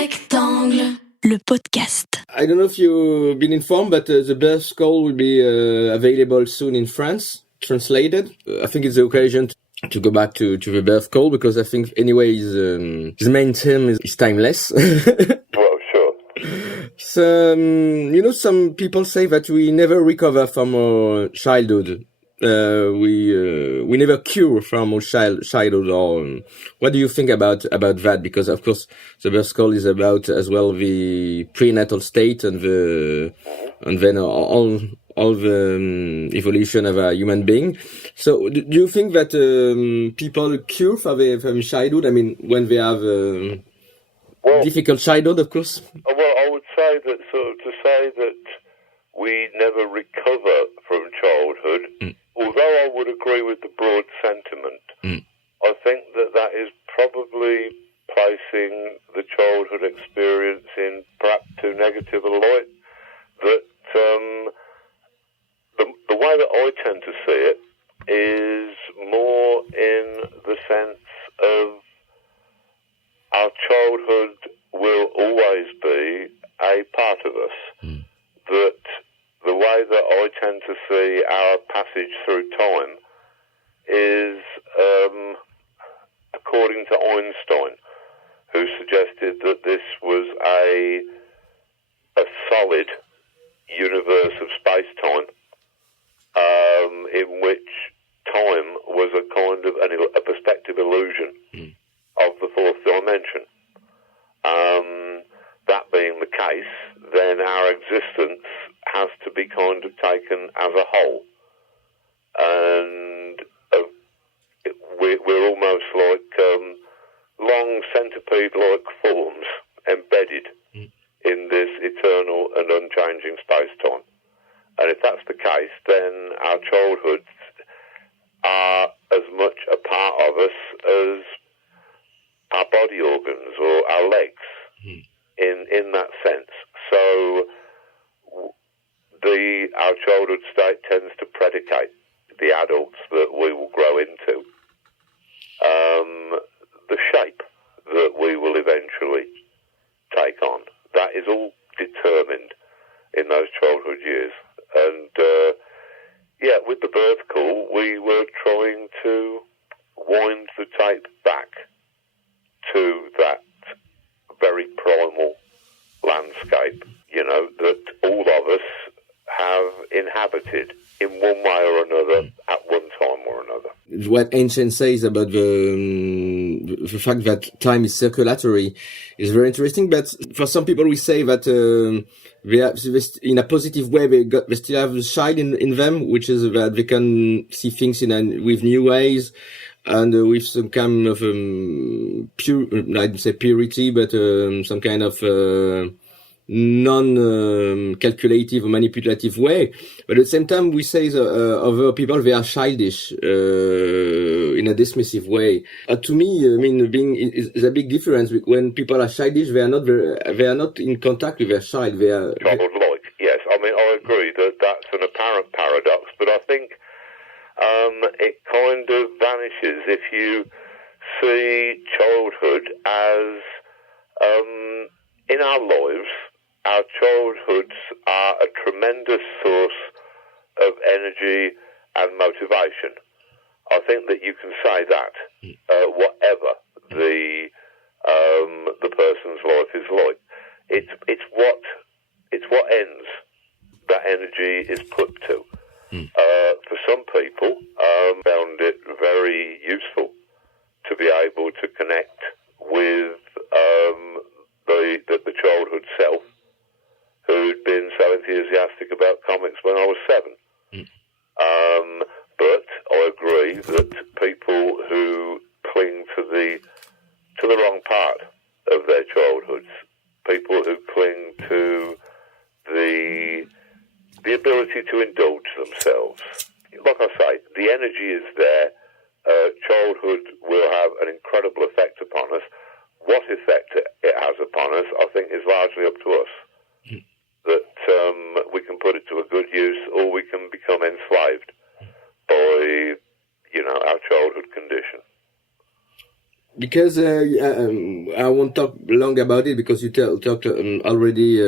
Rectangle, le podcast. I don't know if you've been informed, but the Birth Caul will be available soon in France, translated. I think it's the occasion to go back to the Birth Caul, because I think anyway his main theme is timeless. Well, sure. So, some people say that we never recover from our childhood. We never cure from our childhood. Or what do you think about that? Because of course the Birth Caul is about as well the prenatal state and then all the evolution of a human being. So do you think that people cure from childhood? I mean, when they have difficult childhood, of course. Well, I would say that to say that we never recover from childhood. Although I would agree with the broad sentiment, I think that is probably placing the childhood experience in perhaps too negative a light. That the way that I tend to see it is more in the sense of our childhood will always be a part of us. That the way that I tend to see our passage through time is according to Einstein, who suggested that this was a solid universe of space-time, in which time was a kind of a perspective illusion of the fourth dimension. That being the case, then our existence has to be kind of taken as a whole, and we're almost like long centipede-like forms embedded in this eternal and unchanging space-time. And if that's the case, then our childhoods are as much a part of us as our body organs or our legs, in that sense. So our childhood state tends to predicate the adults that we will grow into, the shape that we will eventually take on. That is all determined in those childhood years. And with the Birth Caul, we were trying to wind the tape back to that very primal landscape, that all of us have inhabited in one way or another at one time or another. What ancient says about the fact that time is circulatory is very interesting, but for some people we say that they have, in a positive way, they still have a child in them, which is that they can see things with new ways and with some kind of I'd say purity, but some kind of non-calculative or manipulative way. But at the same time, we say other people, they are childish in a dismissive way. To me, I mean, is a big difference. When people are childish, they are not in contact with their child. They are childlike. Yes, I mean, I agree that that's an apparent paradox, but I think it kind of vanishes if you see childhood as in our lives. Our childhoods are a tremendous source of energy and motivation. I think that you can say that whatever the person's life is like, it's what ends that energy is put to. For some people, found it very useful to be able to connect with the childhood self, who'd been so enthusiastic about comics when I was 7. But I agree that people who cling to the wrong part of their childhoods, people who cling to the ability to indulge themselves, like I say, the energy is there. Childhood will have an incredible effect upon us. What effect it has upon us, I think, is largely up to us. That we can put it to a good use, or we can become enslaved by, our childhood condition. Because I won't talk long about it because you talked already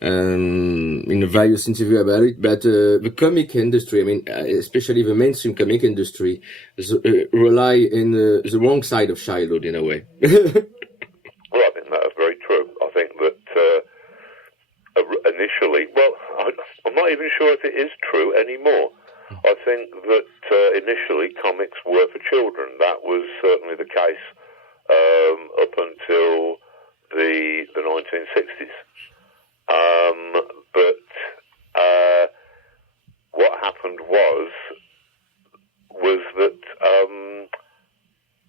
in various interviews about it. But the comic industry, I mean, especially the mainstream comic industry, rely in the wrong side of childhood in a way. Well, I think that's very true. I think that initially, well, I'm not even sure if it is true anymore. I think that initially comics were for children. That was certainly the case up until the 1960s. But what happened was that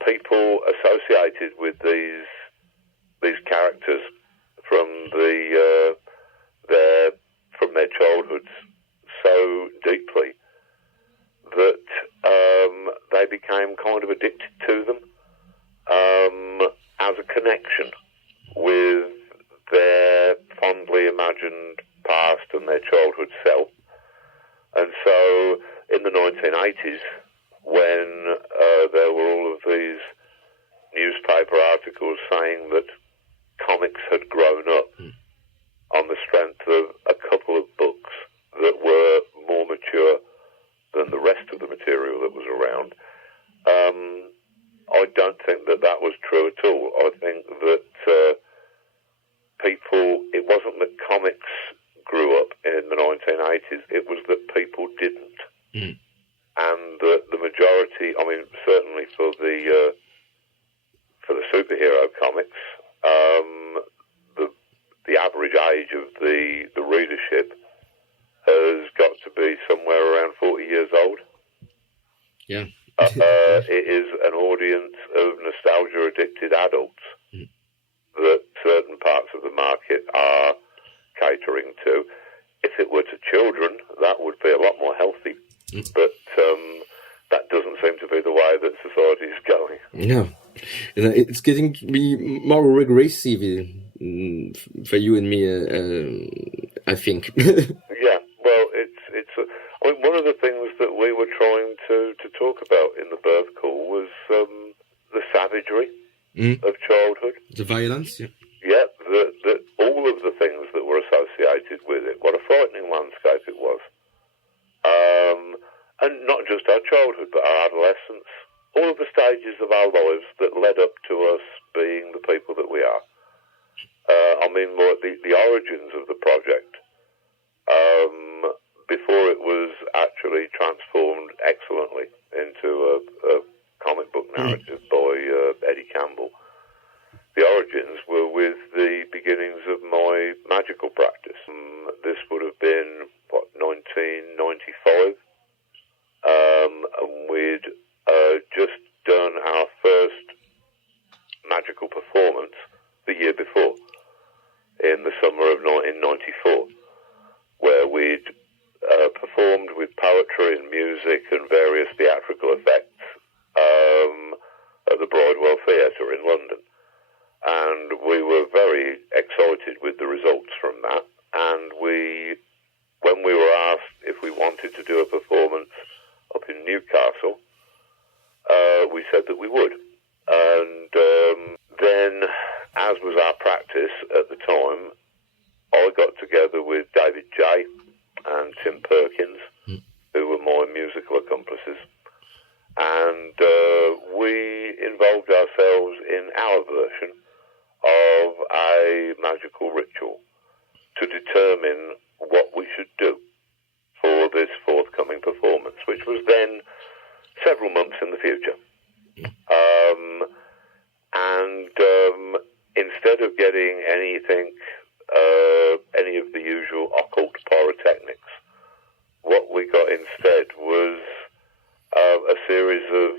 people associated with these characters from their childhoods so deeply that they became kind of addicted to them as a connection with their fondly imagined past and their childhood self. And so in the 1980s, when there were all of these newspaper articles saying that comics had grown up on the strength of a couple of books that were more mature than the rest of the material that was around, I don't think that was true at all. I think that it wasn't that comics grew up in the 1980s, it was that people didn't. And the majority, I mean, certainly for the superhero comics, the average age of the readership has got to be somewhere around 40 years old. Yeah. It is an audience of nostalgia-addicted adults that certain parts of the market are catering to. If it were to children, that would be a lot more healthy. But that doesn't seem to be the way that society is going. No. It's getting to be more regressive for you and me, I think. Yeah, well, I mean, one of the things that we were trying to talk about in the Birth Caul was the savagery of childhood. The violence, yeah. Yeah, that all of the things that were associated with it, what a frightening landscape it was. And not just our childhood, but our adolescence, all of the stages of our lives that led up to us being the people that we are. I mean, more the origins of the project, before it was actually transformed excellently into a comic book narrative by Eddie Campbell. The origins were with the beginnings of my magical practice. This would have been, 1995? And we'd just done our first magical performance the year before, in the summer of 1994, where we'd performed with poetry and music and various theatrical effects at the Bridewell Theatre in London. And we were very excited with the results from that. And when we were asked if we wanted to do a performance up in Newcastle, we said that we would. And then, as was our practice at the time, I got together with David J. and Tim Perkins, who were my musical accomplices, and we involved ourselves in our version of a magical ritual to determine what we should do for this forthcoming performance, which was then several months in the future. Instead of getting any of the usual occult pyrotechnics, what we got instead was a series of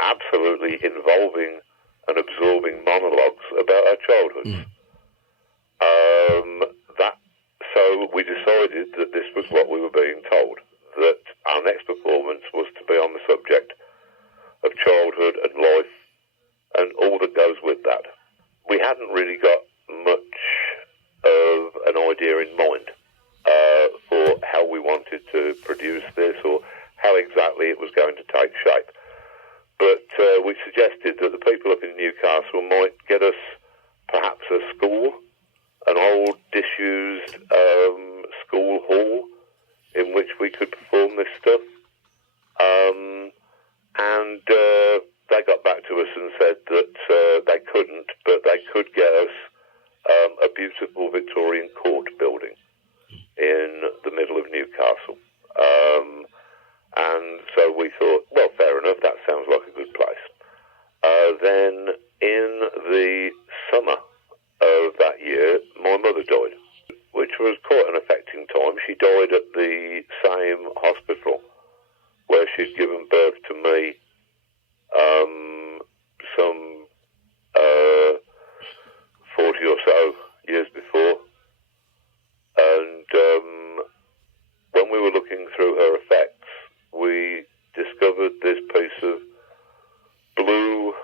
absolutely involving and absorbing monologues about our childhoods. So we decided that this was what we were being told, that our next performance was to be on the subject of childhood and life and all that goes with that. We hadn't really got much of an idea in mind for how we wanted to produce this or how exactly it was going to take shape. but we suggested that the people up in Newcastle might get us perhaps a school, an old disused school hall in which we could perform this stuff. And they got back to us and said that they couldn't, but they could get us a beautiful Victorian court building in the middle of Newcastle. And so we thought, well, fair enough, that sounds like a good place. Then in the summer of that year, my mother died, which was quite an affecting time. She died at the same hospital where she'd given birth to me some 40 or so years before. And when we were looking through her effects, we discovered this piece of blue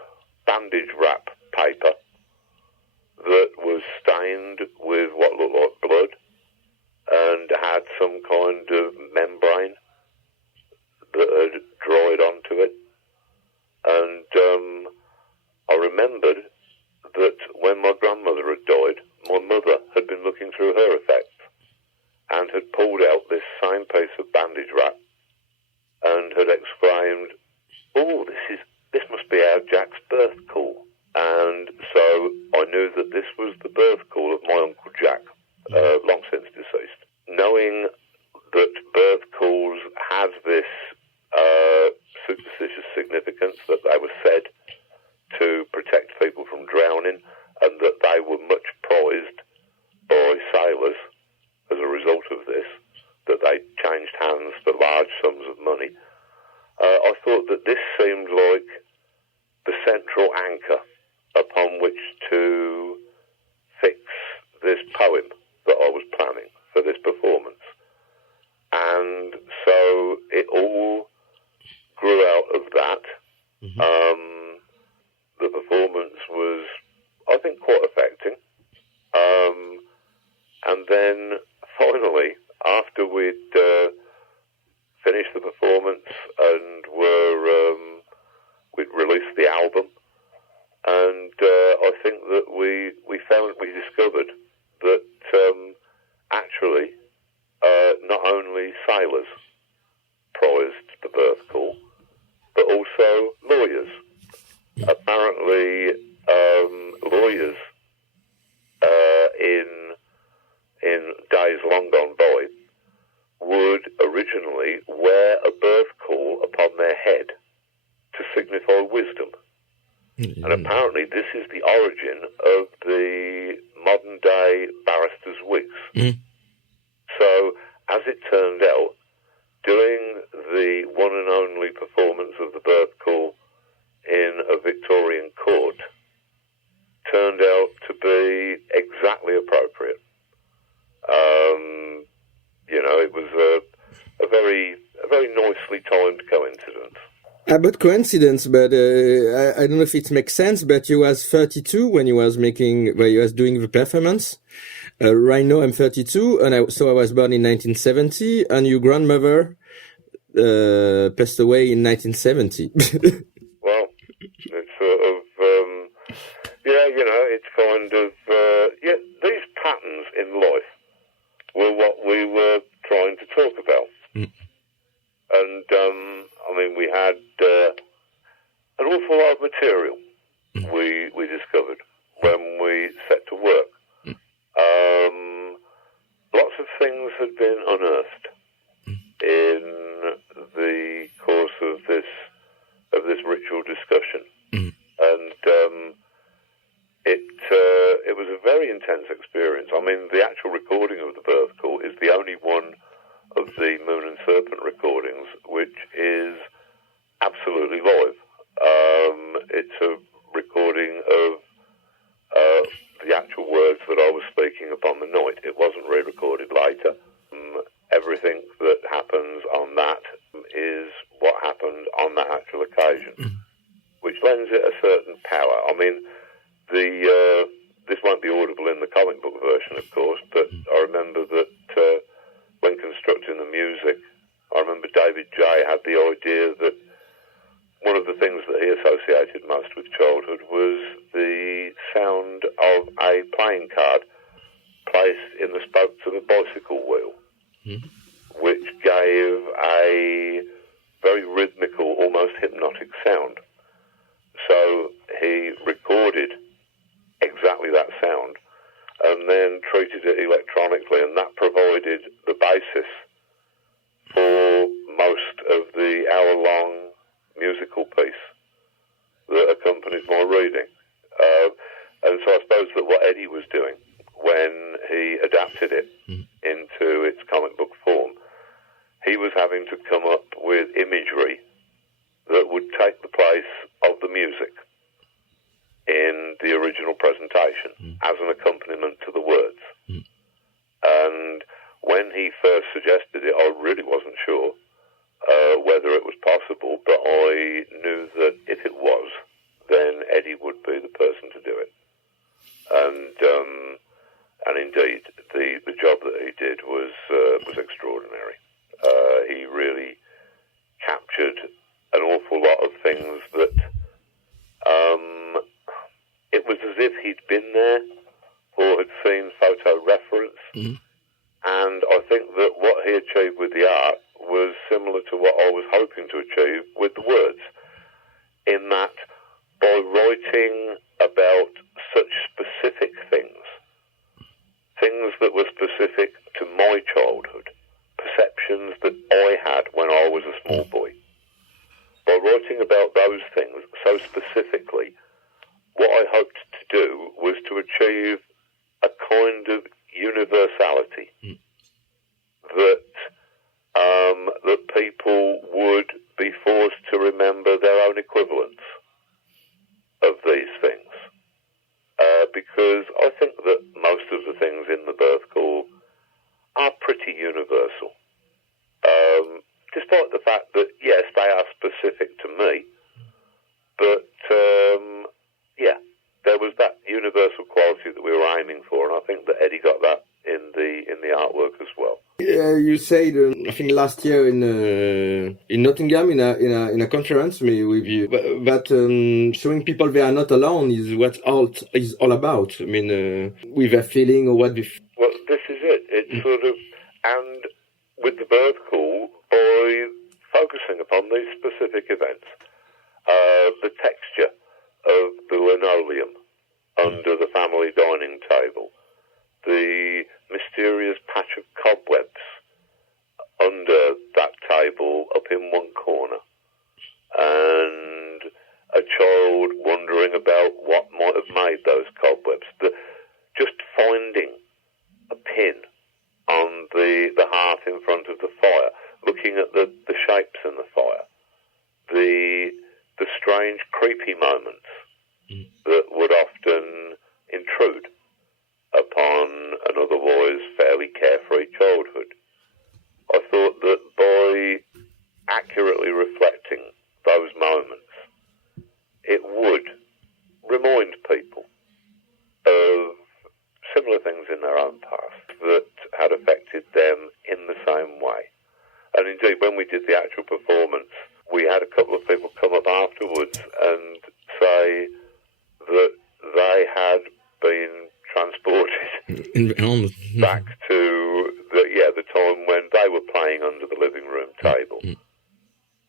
bandage wrap paper that was stained with what looked like blood and had some kind of membrane that had dried onto it. And I remembered that when my grandmother had died, my mother had been looking through her effects and had pulled out this same piece of bandage wrap and had exclaimed, "Oh, this must be our Jack's birth call." And so I knew that this was the birth call of my Uncle Jack, long since deceased. Knowing that birth calls had this superstitious significance, that they were said to protect people from drowning, and that they were much prized by sailors as a result of this, that they changed hands for large sums of money, I thought that this seemed like the central anchor upon which to fix this poem that I was planning for this performance. And so it all grew out of that. Mm-hmm. The performance was, I think, quite affecting. And then finally, after we'd finished the performance and we'd released the album, and I think that we discovered that actually not only sailors prized the birth call, but also lawyers. Apparently, lawyers in days long gone by would originally wear a birth call upon their head to signify wisdom. And apparently this is the origin of the modern day barristers' wigs. So, as it turned out, doing the one and only performance of the birth call in a Victorian court turned out to be exactly appropriate. It was a very nicely timed coincidence. About coincidence, but I don't know if it makes sense, but you was 32 when you was doing the performance. Right now I'm 32, and so I was born in 1970, and your grandmother passed away in 1970. Well, it's sort of, it's kind of, these patterns in life were what we were trying to talk about. And, we had an awful lot of material we discovered when we set to work. Lots of things had been unearthed in the course of this ritual discussion. And it was a very intense experience. The actual recording of the birth call is the only one of the Moon and Serpent recordings which is absolutely live. It's a recording of the actual words that I was speaking upon the night. It wasn't re-recorded later. Everything that happens on that is what happened on that actual occasion, which lends it a certain power. This won't be audible in the comic book version, of course, but I remember that when constructing the music, I remember David J. had the idea that one of the things that he associated most with childhood was the sound of a playing card placed in the spokes of a bicycle wheel, which gave a very rhythmical, almost hypnotic sound. So he recorded exactly that sound and then treated it electronically, and that provided the basis for most of the hour-long musical piece that accompanies my reading. And so I suppose that what Eddie was doing when he adapted it into its comic book form, he was having to come up with imagery that would take the place of the music in the original presentation as an accompaniment to the words. And when he first suggested it, I really wasn't sure whether it was possible, but I knew that if it was, then Eddie would be the person to do it. And indeed, the job that he did was extraordinary. He really captured an awful lot of things that it was as if he'd been there or had seen photo reference. And I think that what he achieved with the art was similar to what I was hoping to achieve with the words, in that by writing about such specific things that were specific to my childhood, perceptions that I had when I was a small boy, by writing about those things so specifically, what I hoped to do was to achieve a kind of universality that people would be forced to remember their own equivalents of these things. Because I think that most of the things in the Birth Caul are pretty universal. Despite the fact that, yes, they are specific to me, but, there was that universal quality that we were aiming for, and I think that Eddie got that in the artwork as well. You said, I think last year in Nottingham in a conference with you, but showing people they are not alone is what art is all about. I mean, with a feeling or what. Well, this is it. It's sort of, and with the Birth Caul, by focusing upon these specific events, the texture of the linoleum under the family dining table, the mysterious patch of cobwebs under that table up in one corner, and a child wondering about what might have made those cobwebs. Just finding a pin on the hearth in front of the fire, looking at the shapes in the fire, the strange creepy moments that would often intrude upon an otherwise fairly carefree childhood. I thought that by accurately reflecting those moments, it would remind people of similar things in their own past that had affected them in the same way. And indeed, when we did the actual performance, we had a couple of people come up afterwards and say that they had been transported back to the time when they were playing under the living room table.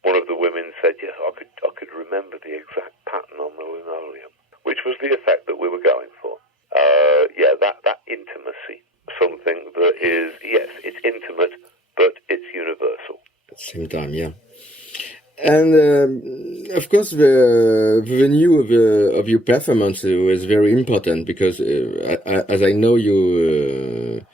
One of the women said, "Yes, I could remember the exact pattern on the linoleum," which was the effect that we were going for. That intimacy, something that is, yes, it's intimate, but it's universal. At the same time, yeah. And of course, the venue of your performance was very important because, as I know, you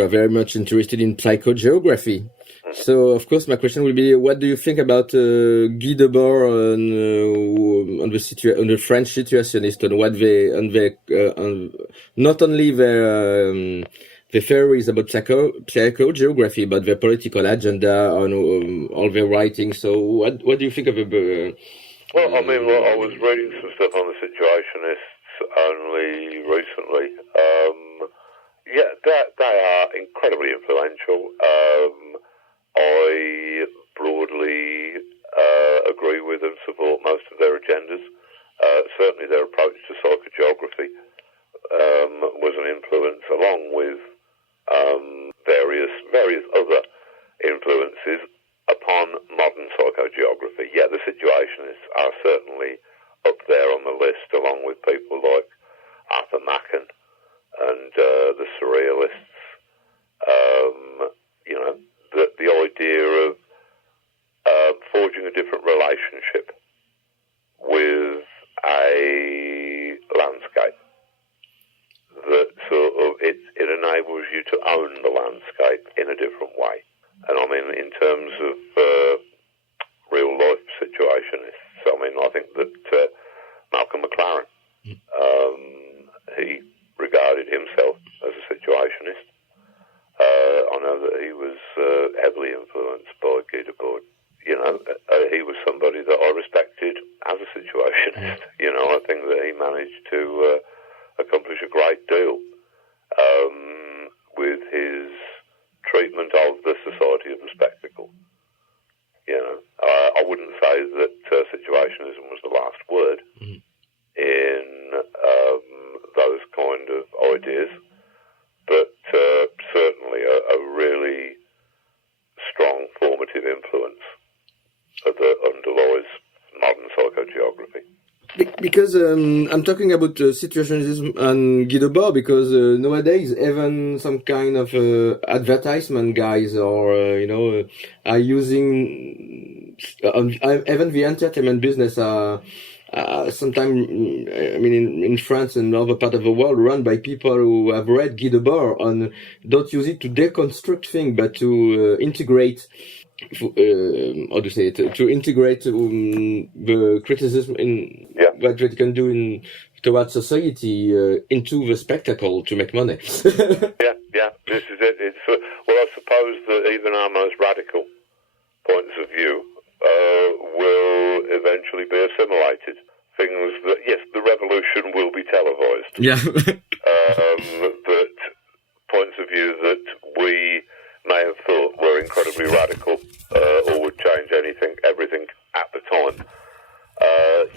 are very much interested in psychogeography. So, of course, my question will be: what do you think about Guy Debord on the French situationist, on what on not only the theories about psychogeography, but the political agenda on all their writing. So, what do you think of the? Well, I mean, I was reading some stuff on the situationists only recently. They are incredibly influential. I broadly agree with and support most of their was an influence, along with various other influences upon modern psychogeography. Yeah, the situationists are certainly up there on the list, along with people like Arthur Machen and the surrealists. The idea of forging a different relationship with a landscape that sort of it enables you to own the landscape in a different way. And I mean, in terms of real life situationists, I think that Malcolm McLaren, he regarded himself as a situationist. I know that he was heavily influenced by Guy Debord. He was somebody that I respected as a situationist. I think that he managed to accomplish a great deal with his treatment of the society of the spectacle. I wouldn't say that situationism was the last word in those kind of ideas, but certainly a really strong formative influence that underlies modern psychogeography. Because I'm talking about situationism and Guy Debord, because nowadays even some kind of advertisement guys or are using even the entertainment business are sometimes in France and other part of the world run by people who have read Guy Debord and don't use it to deconstruct things but to integrate. How to say it? To integrate the criticism in what you can do towards society into the spectacle to make money. yeah. This is it. It's I suppose that even our most radical points of view will eventually be assimilated. Things that the revolution will be televised. Yeah. But points of view that we may have thought were incredibly radical or would change everything at the time.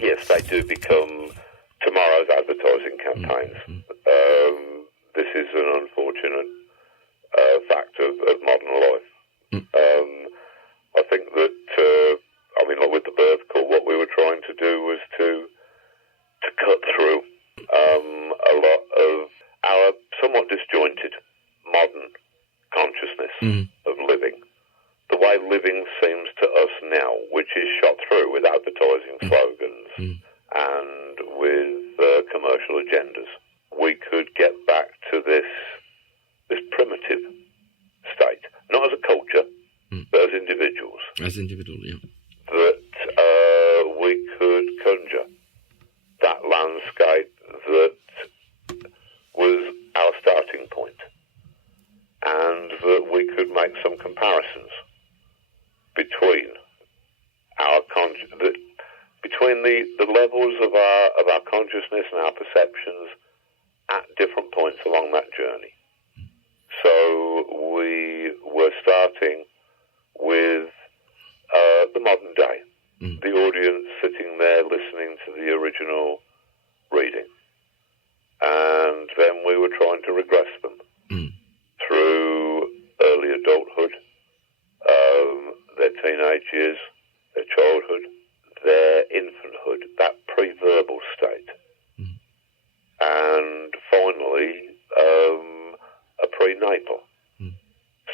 Yes, they do become tomorrow's advertising campaigns. This is an unfortunate fact of modern life. I think that, with the Birth Caul, what we were trying to do was to cut through a lot of our somewhat disjointed modern consciousness of living. The way living seems to us now, which is shot through with advertising slogans and with commercial agendas. We could get back to this primitive state, not as a culture, but as individuals. As individuals, yeah. That we could conjure that landscape that was our starting point, and that we could make some comparisons between between the levels of our consciousness and our perceptions at different points along that journey. So we were starting with the modern day, the audience sitting there listening to the original reading, and then we were trying to regress them through early adulthood, their teenage years, their childhood, their infanthood, that pre-verbal state, and finally a prenatal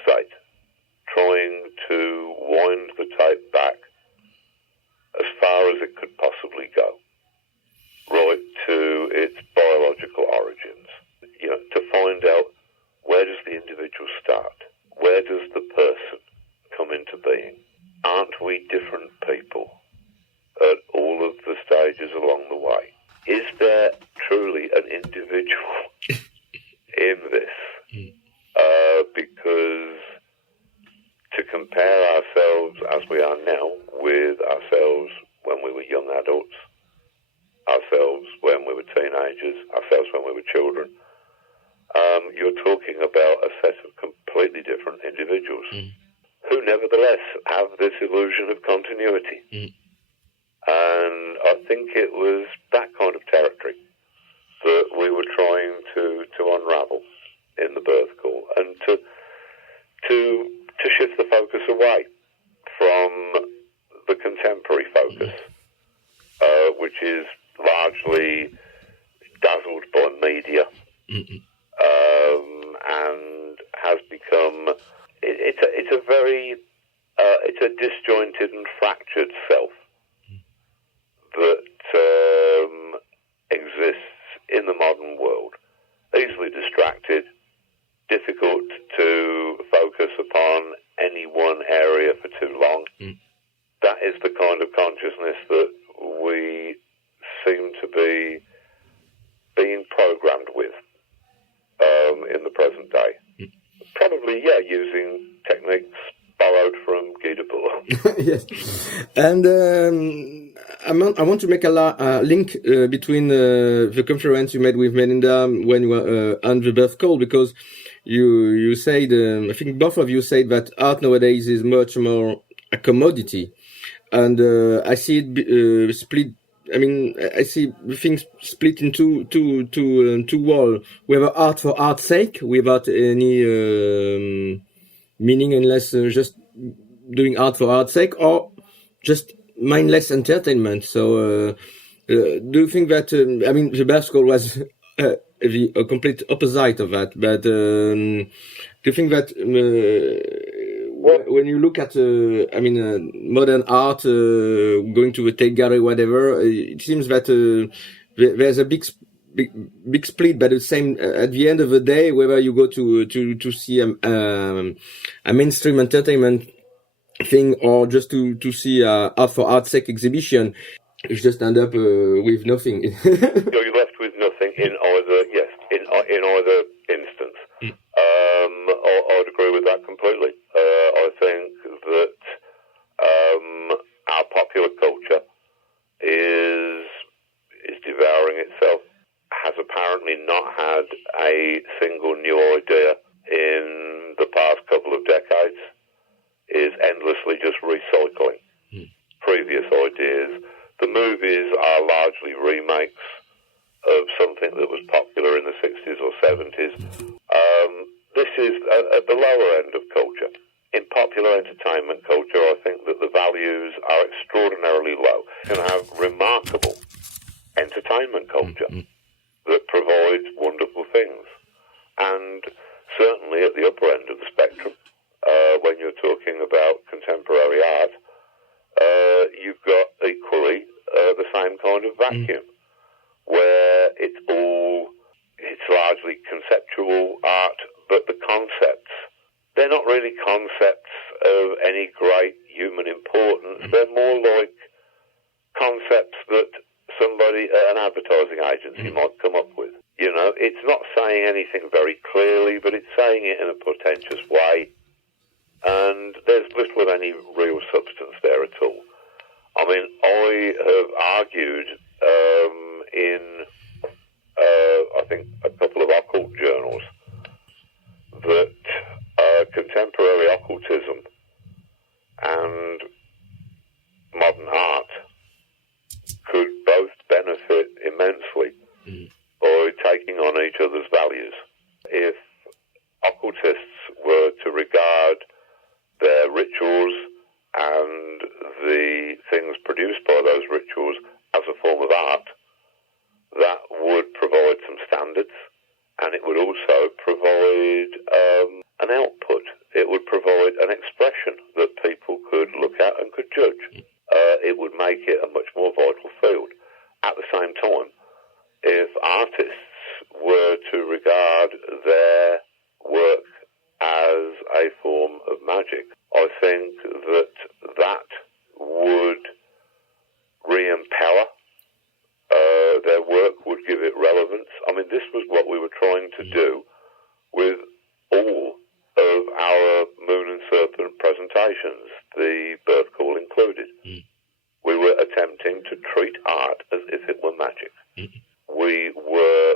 state, trying to wind the tape back as far as it could possibly go, right to its biological origins, to find out where does the individual start, where does the person come into being. Aren't we different people at all of the stages along the way? Is there truly an individual in this? Because to compare ourselves as we are now with ourselves when we were young adults, ourselves when we were teenagers, ourselves when we were children, you're talking about a set of completely different individuals who nevertheless have this illusion of continuity. And I think it was that kind of territory that we were trying to unravel in the Birth Caul, and to shift the focus away from the contemporary focus, which is largely dazzled by media, and has become it's a very it's a disjointed and fractured self that exists in the modern world, easily distracted, difficult to focus upon any one area for too long. That is the kind of consciousness that we seem to be being programmed with in the present day. Probably, using techniques borrowed from Guy Debord. Yes, and I want to make a link between the conference you made with Melinda when you were on the Birth Caul, because you said, I think both of you said that art nowadays is much more a commodity, and I see it split. I mean, I see things split into two walls. We have art for art's sake, without any meaning, unless just doing art for art's sake, or just mindless entertainment. So, do you think that? I mean, the Birth Caul was the complete opposite of that. But do you think that when you look at, modern art, going to a Tate gallery, whatever, it seems that there's a big split. But the same, at the end of the day, whether you go to see a mainstream entertainment thing or just to see a art for art's sake exhibition, you just end up with nothing. You're left with nothing in either instance. I'd agree with that completely. I think that our popular culture is devouring itself, has apparently not had a single new idea in the past couple of decades, is endlessly just recycling previous ideas. The movies are largely remakes of something that was popular in the 60s or 70s. This is at the lower end of culture. In popular entertainment culture, I think that the values are extraordinarily low. You can have remarkable entertainment culture that provides wonderful things. And certainly at the upper end of the spectrum, when you're talking about contemporary art, you've got equally the same kind of vacuum, where it's largely conceptual art, but the concepts, they're not really concepts of any great human importance. They're more like concepts that somebody at an advertising agency might come up with. You know, it's not saying anything very clearly, but it's saying it in a pretentious way, and there's little of any real substance there at all. I mean, I have argued in, I think, a couple of occult journals that contemporary occultism and modern art could both benefit immensely by taking on each other's values. If occultists were to regard their rituals and the things produced by those rituals as a form of art, that would provide some standards, and it would also provide an output. It would provide an expression that people could look at and could judge. It would make it a much more vital field. At the same time, if artists were to regard their work as a form of magic, I think that would re-empower their work, would give it relevance. I mean, this was what we were trying to do with all of our Moon and Serpent presentations, the Birth Caul included. We were attempting to treat art as if it were magic. We were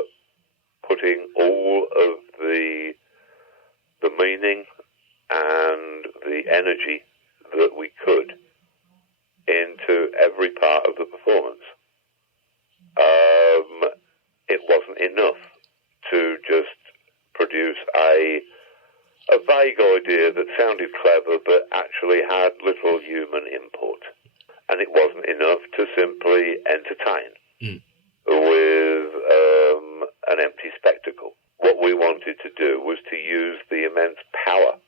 putting all of the meaning and the energy that we could into every part of the performance. it wasn't enough to just produce a vague idea that sounded clever but actually had little human input. And it wasn't enough to simply entertain with an empty spectacle. What we wanted to do was to use the immense power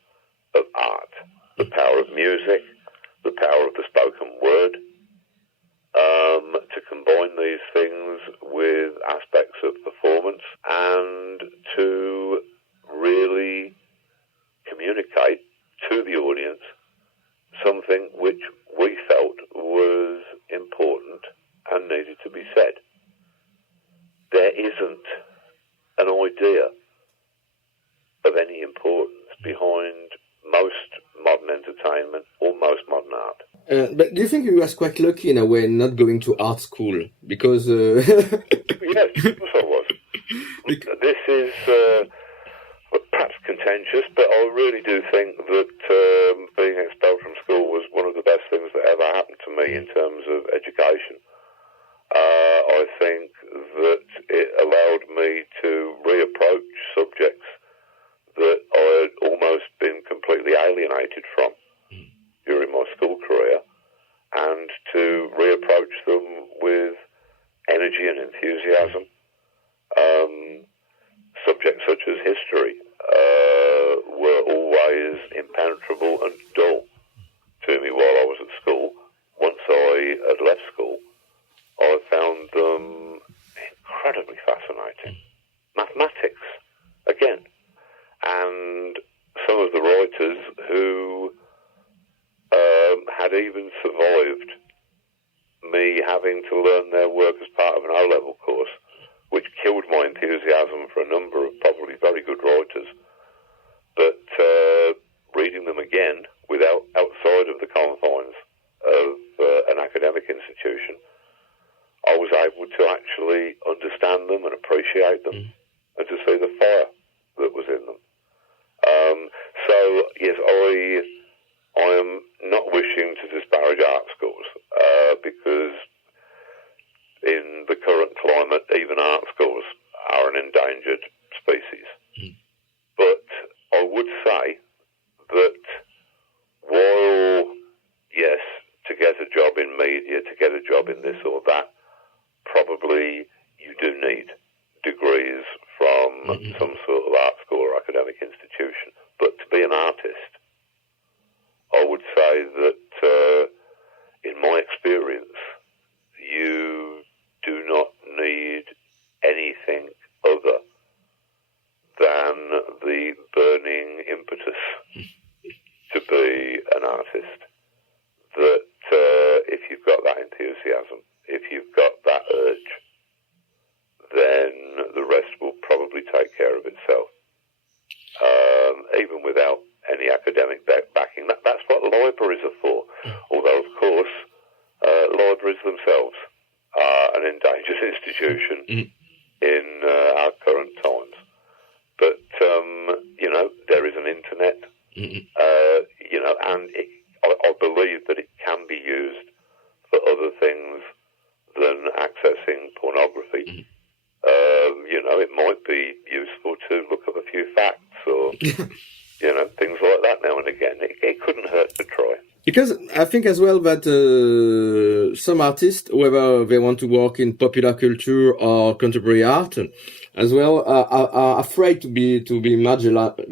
of art, the power of music, the power of the spoken word, to combine these things with aspects of performance and to really communicate to the audience something which we felt was important and needed to be said. There isn't an idea of any importance behind most modern entertainment or most modern art. But do you think you was quite lucky in a way not going to art school? Because... Yes, of course I was. This is perhaps contentious, but I really do think that being expelled from school was one of the best things that ever happened to me in terms of education. I think that it allowed me to reapproach subjects that I had almost been completely alienated from during my school career, and to reapproach them with energy and enthusiasm. Subjects such as history were always impenetrable and dull to me while I was at school. Once I had left school, I found them incredibly fascinating. Mathematics, again. And some of the writers who had even survived me having to learn their work as part of an O-level course, which killed my enthusiasm for a number of probably very good writers. But reading them again outside of the confines of an academic institution, I was able to actually understand them and appreciate them and to see the fire that was in them. So, yes, I am not wishing to disparage art schools because in the current climate, even art schools are an endangered species. But I would say that while, yes, to get a job in media, to get a job in this or that, probably you do need degrees from some sort of art school or academic institution. But to be an artist, I would say that in my experience, you do not need anything other than the burning impetus to be an artist. That if you've got that enthusiasm, if you've got that urge, then the rest will probably take care of itself, even without any academic backing. That's what libraries are for. Although, of course, libraries themselves are an endangered institution in our current times. But, there is an internet, and I believe that it can be used for other things than accessing pornography. It might be useful to look up a few facts or, things like that now and again. It couldn't hurt to try. Because I think as well that some artists, whether they want to work in popular culture or contemporary art, as well, are afraid to be marginalized.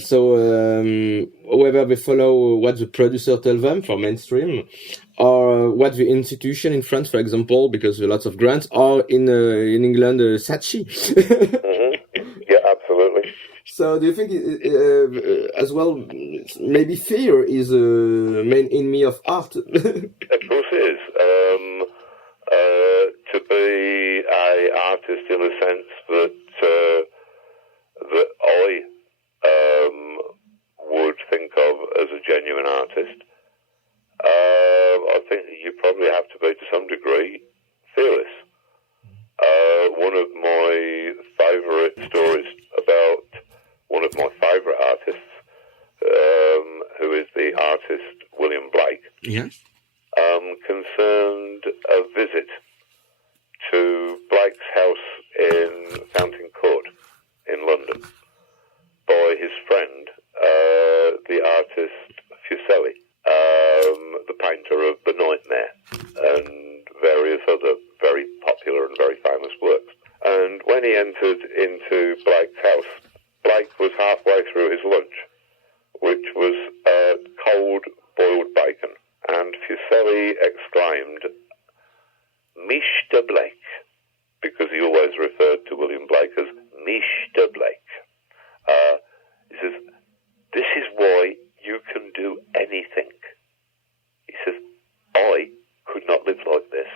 So whether they follow what the producer tells them for mainstream, or what the institution in France, for example, because there are lots of grants, or in England, Saatchi. Yeah, absolutely. So do you think, as well, maybe fear is a main enemy of art? Of course it is. To be an artist in a sense that I would think of as a genuine artist, I think you probably have to be, to some degree, fearless. One of my favourite stories about one of my favourite artists, who is the artist William Blake, Yes. concerned a visit to Blake's into Blake's house. Blake was halfway through his lunch, which was cold boiled bacon, and Fuseli exclaimed, "Mr. Blake," because he always referred to William Blake as Mr. Blake. He says, "This is why you can do anything." He says, "I could not live like this."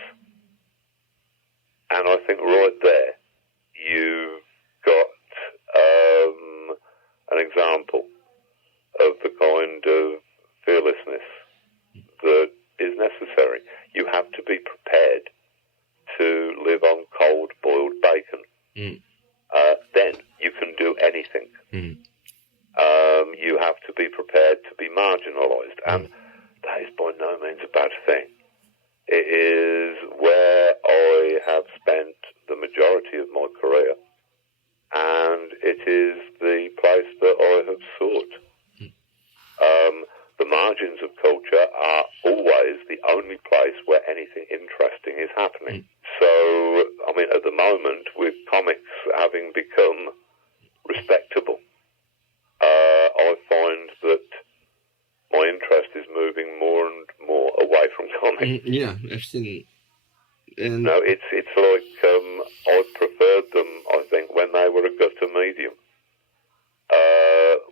And I think right there, you've got an example of the kind of fearlessness that is necessary. You have to be prepared to live on cold boiled bacon. Then you can do anything. You have to be prepared to be marginalised, and that is by no means a bad thing. It is where I have spent the majority of my career, and it is the place that I have sought. The margins of culture are always the only place where anything interesting is happening. So, I mean, at the moment, with comics having become respectable, I find that my interest is moving more and more away from comics. Yeah, I've seen. And No, it's like I preferred them, I think, when they were a gutter medium.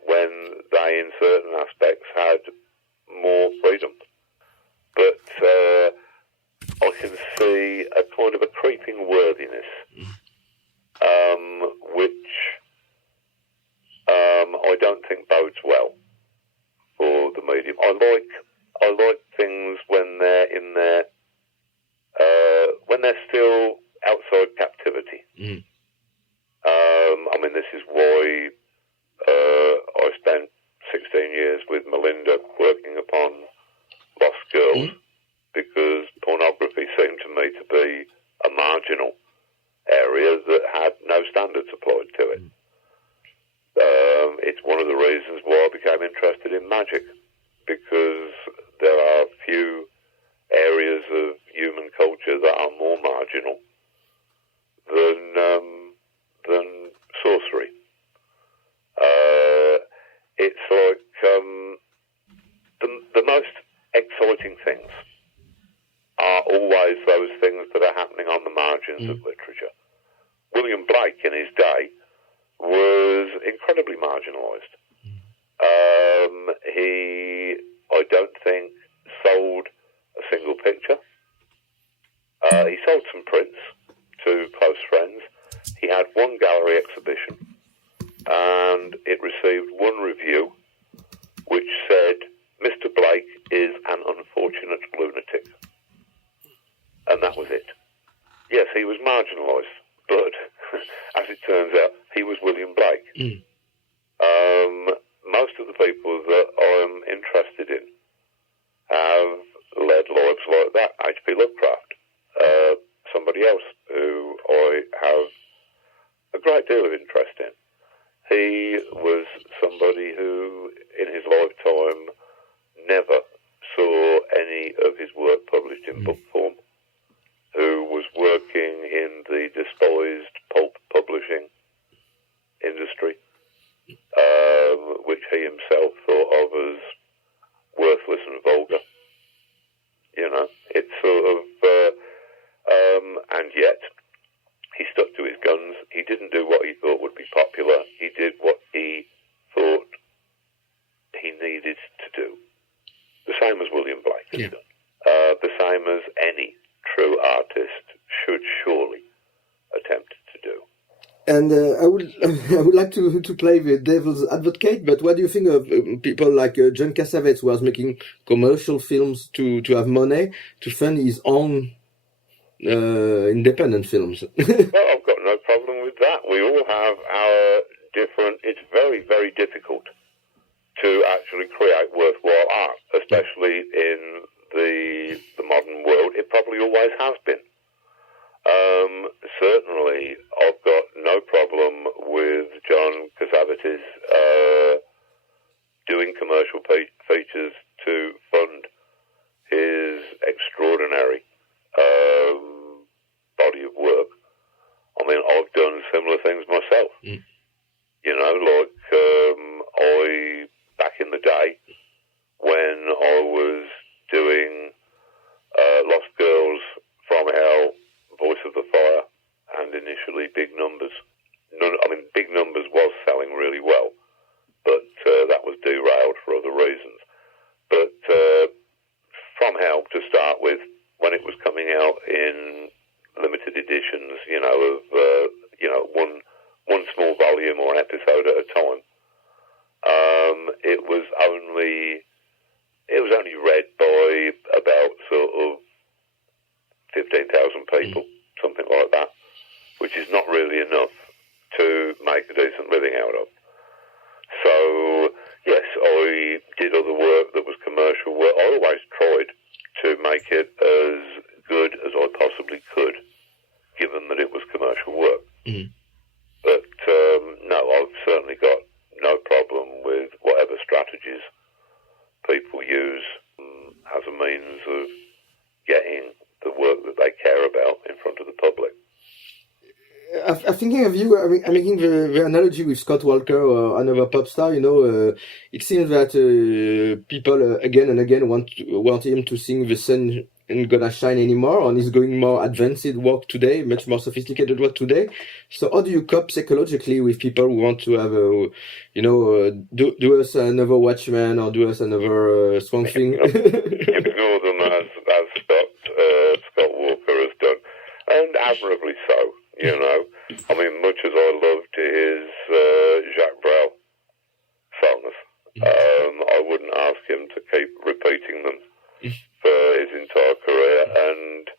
When they, in certain aspects, had more freedom. But I can see a kind of a creeping worthiness, which I don't think bodes well for the medium. I like things when they're in their when they're still outside captivity. I mean, this is why I spent 16 years with Melinda working upon Lost Girls, because pornography seemed to me to be a marginal area that had no standards applied to it. It's one of the reasons why I became interested in magic, because there are few areas of human culture that are more marginal than sorcery. It's like the most exciting things are always those things that are happening on the margins of literature. William Blake in his day was incredibly marginalised. He, I don't think, sold a single picture. He sold some prints to close friends. He had one gallery exhibition, and it received one review which said, "Mr. Blake is an unfortunate lunatic." And that was it. Yes, he was marginalised, but as it turns out, he was William Blake. Most of the people that I'm interested in have led lives like that. H.P. Lovecraft, somebody else who I have a great deal of interest in. He was somebody who, in his lifetime, never saw any of his work published in book form, who was working in the despised pulp publishing industry, which he himself thought of as worthless and vulgar. You know, it's sort of, and yet he stuck to his guns. He didn't do what he thought would be popular. He did what he thought he needed to do. The same as William Blake has done. The same as any true artist should surely attempt to do. And I would like to play the devil's advocate, but what do you think of people like John Cassavetes, who was making commercial films to have money to fund his own independent films? Well, I've got no problem with that. We all have our different... It's very, very difficult to actually create worthwhile art, especially in the modern world. It probably always has been. Certainly, I've got no problem with John Cassavetes doing commercial features to fund his extraordinary body of work. I mean, I've done similar things myself. myself. You know, like I, back in the day, when I was doing Lost Girls, From Hell, Voice of the Fire, and initially Big Numbers. Big Numbers was selling really well, but that was derailed for other reasons. But From Hell, to start with, when it was coming out in limited editions, of one small volume or an episode at a time, it was only read by about sort of 15,000 people, something like that, which is not really enough to make a decent living out of. So, yes, I did other work that was commercial work. I always tried to make it as good as I possibly could, given that it was commercial work. But, no, I've certainly got no problem with whatever strategies people use as a means of getting the work that they care about in front of the public. I'm thinking of you. I'm making the analogy with Scott Walker or another pop star. It seems that people again and again want him to sing "The Sun Ain't Gonna Shine Anymore," and he's going more advanced work today, much more sophisticated work today. So, how do you cope psychologically with people who want to have do us another Watchmen or do us another Swamp Thing? Ignore them as Scott Walker has done, and admirably so. Much as I loved his Jacques Brel songs, I wouldn't ask him to keep repeating them for his entire career. And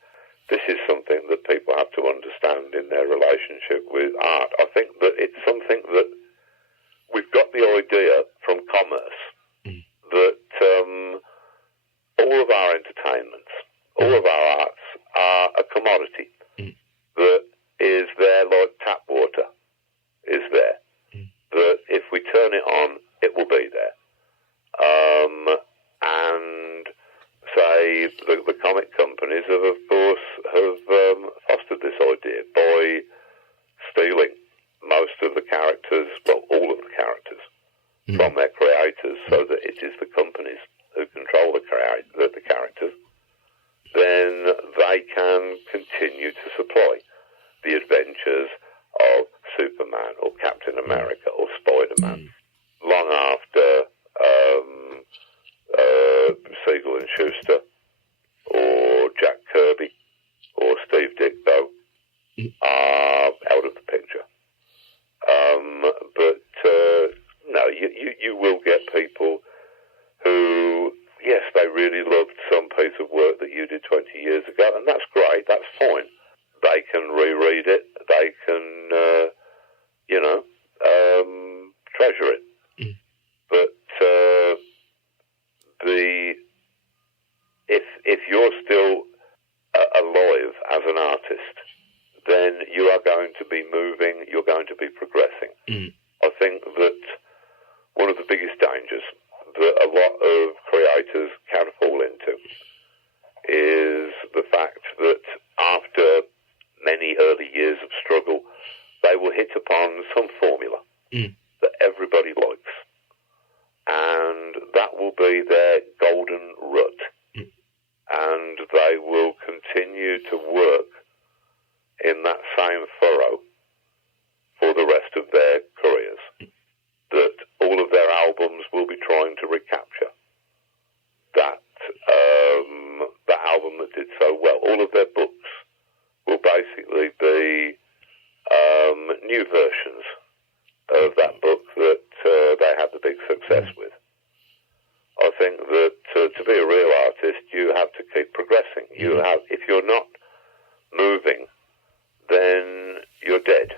this is something that people have to understand in their relationship with art. I think that it's something that we've got the idea from commerce that all of our entertainments, all of our arts are a commodity that is there like tap water is there. That if we turn it on, it will be there. And say the comic companies have, of course, fostered this idea by stealing most of the characters, well, all of the characters from their creators, so that it is the companies who control the characters. Then they can continue to supply the adventures of Superman or Captain America or Spider-Man long after Siegel and Schuster or Jack Kirby or Steve Ditko are out of the picture. But no, you will get people who, yes, they really loved some piece of work that you did 20 years ago, and that's great, that's fine. They can reread it, they can, treasure it. But if you're still alive as an artist, then you are going to be moving, you're going to be progressing. I think that one of the biggest dangers that a lot of creators can fall into is the fact that after many early years of struggle, they will hit upon some formula that everybody likes. And that will be their golden rut. And they will continue to work in that same furrow for the rest of their careers. That all of their albums will be trying to recapture that album that did so well. All of their books will basically be new versions of that book that they had the big success with. I think that to be a real artist, you have to keep progressing. If you're not moving, then you're dead.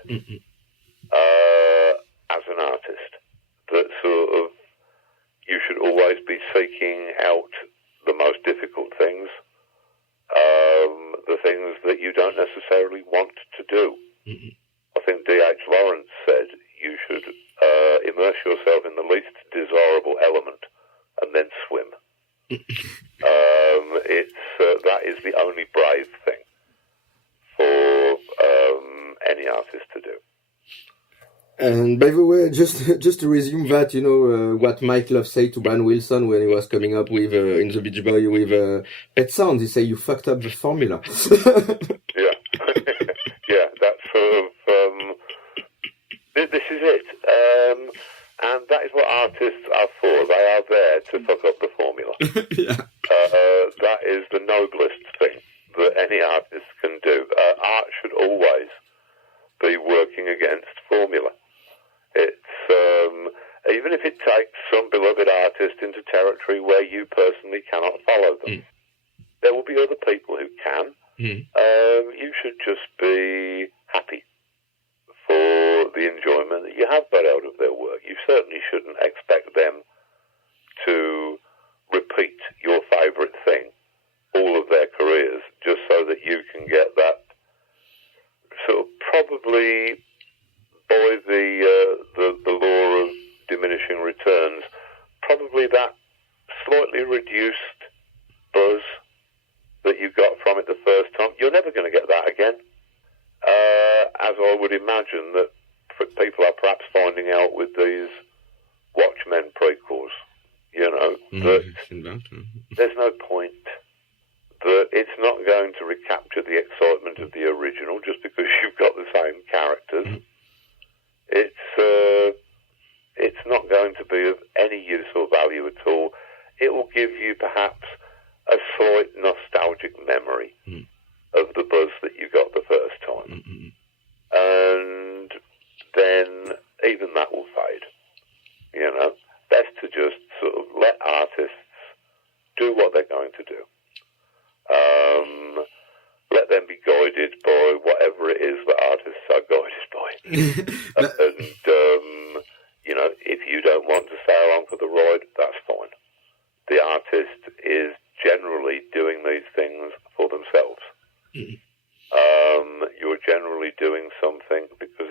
As an artist, that sort of you should always be seeking out the most difficult things, the things that you don't necessarily want to do. I think D.H. Lawrence said you should immerse yourself in the least desirable element and then swim. That is the only brave thing for any artist to do. And by the way, just to resume that, what Mike Love said to Brian Wilson when he was coming up with in The Beach Boy with Pet Sounds, he said, "You fucked up the formula." Yeah, yeah, that's sort of this is it, and that is what artists are for. They are there to fuck up the formula. Yeah. That is the noblest thing that any artist can do. Art should always be working against formula. It's even if it takes some beloved artist into territory where you personally cannot follow them, there will be other people who can. You should just be happy for the enjoyment that you have got out of their work. You certainly shouldn't expect them to repeat your favourite thing all of their careers just so that you can get that sort of, probably by the law of diminishing returns, probably that slightly reduced buzz that you got from it the first time. You're never going to get that again. As I would imagine that people are perhaps finding out with these Watchmen prequels, that there's no point, that it's not going to recapture the excitement of the original just because you've got the same characters. It's not going to be of any use or value at all. It will give you perhaps a slight nostalgic memory of the buzz that you got the first time. And then even that will fade. Best to just sort of let artists do what they're going to do. Let them be guided by whatever it is that artists are guided by. And, if you don't want to stay along for the ride, that's fine. The artist is generally doing these things for themselves. You're generally doing something because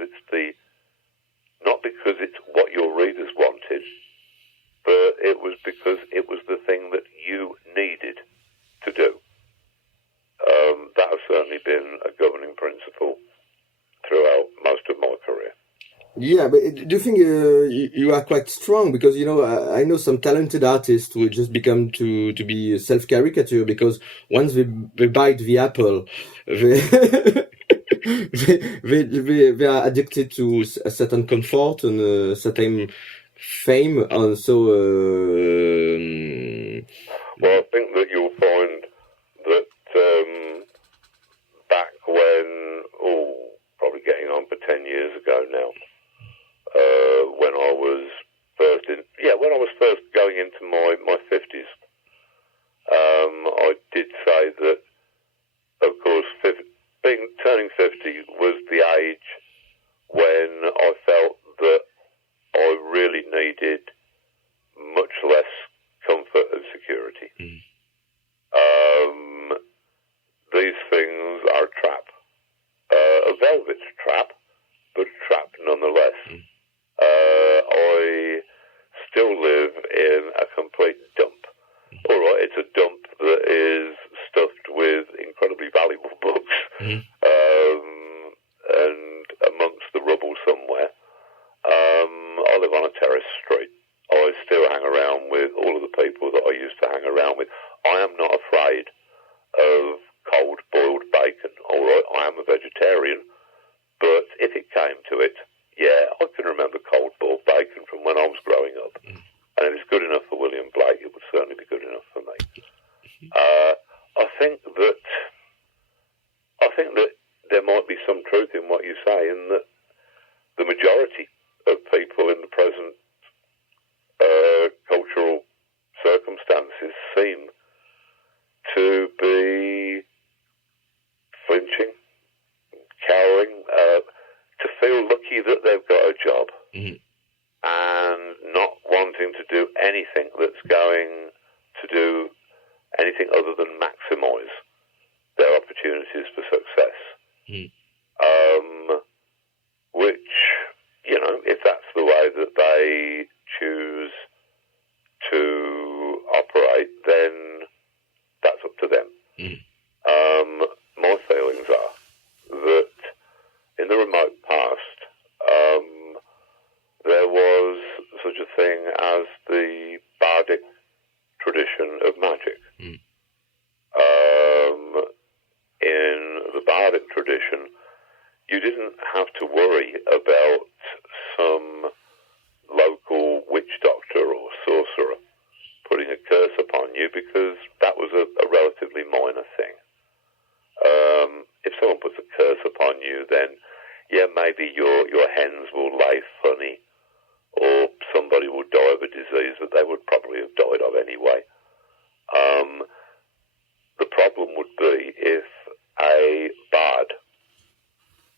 not because it's what your readers wanted, but it was because it was the thing that you needed to do. That has certainly been a governing principle throughout most of my career. Yeah, but do you think you are quite strong? Because, I know some talented artists who just become to be self-caricature because once they bite the apple, they are addicted to a certain comfort and a certain fame. And so... Well, I think that you'll find that back when, probably getting on for 10 years ago now, when I was first going into my 50s, I did say that, of course, turning 50 was the age when I felt that I really needed much less comfort and security. These things are a trap, a velvet trap, but a trap nonetheless. I still live in a complete dump. All right, it's a dump that is stuffed with incredibly valuable books, and amongst the rubble somewhere. I live on a terrace street. I still hang around with all of the people that I used to hang around with. I am not afraid of cold boiled bacon. All right, I am a vegetarian, but if it came to it, yeah, I can remember cold boiled bacon from when I was growing up. And if it's good enough for William Blake, it would certainly be good enough for me. I think that there might be some truth in what you say, in that the majority of people in the present cultural circumstances seem to be flinching, cowering, to feel lucky that they've got a job, and not wanting to do anything that's going to do anything other than maximise their opportunities for success. Which, if that's the way that they choose to operate, then that's up to them. My feelings are that in the remote past, has the bardic tradition of magic. In the bardic tradition, you didn't have to worry about some local witch doctor or sorcerer putting a curse upon you, because that was a relatively minor thing. If someone puts a curse upon you, then maybe your hens will lay funny, or somebody will die of a disease that they would probably have died of anyway. The problem would be if a bard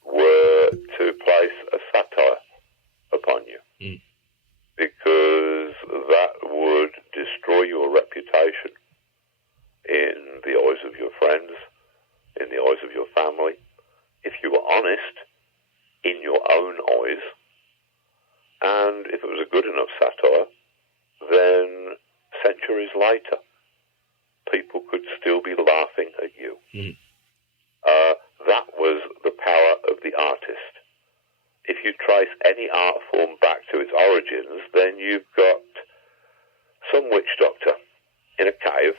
were to place a satire upon you, because that would destroy your reputation in the eyes of your friends, in the eyes of your family. If you were honest in your own eyes, and if it was a good enough satire, then centuries later, people could still be laughing at you. That was the power of the artist. If you trace any art form back to its origins, then you've got some witch doctor in a cave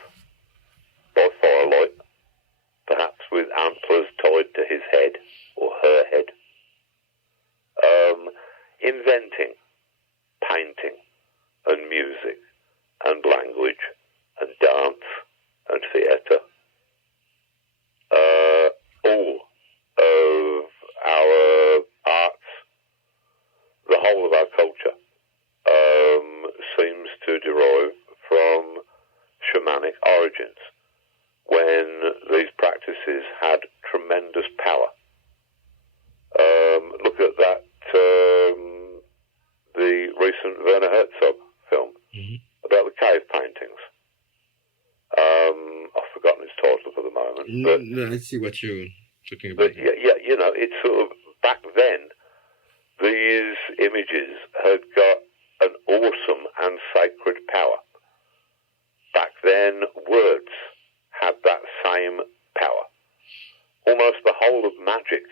by firelight, perhaps with antlers tied to his head or her head, inventing painting and music and language and dance and theatre. All of our arts, the whole of our culture, seems to derive from shamanic origins, when these practices had tremendous power. Look at that, the recent Werner Herzog film about the cave paintings. I've forgotten its title for the moment. No, I see what you're talking about. But it's sort of, back then, these images had got an awesome and sacred power. Back then, words had that same power. Almost the whole of magic